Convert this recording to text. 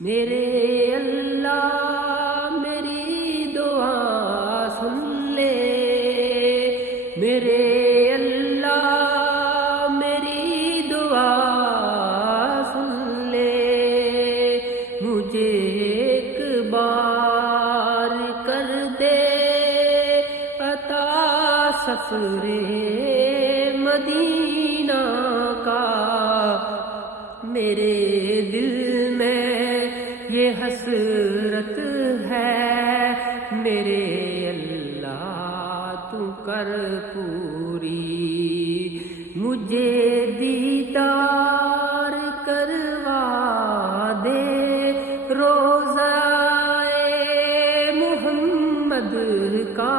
میرے اللہ میری دعا سن لے، میرے اللہ میری دعا سن لے، مجھے ایک بار کر دے عطا سفر مدینہ کا، میرے دل میں یہ حسرت ہے، میرے اللہ تو کر پوری، مجھے دیدار کروا دے روضہ محمد کا،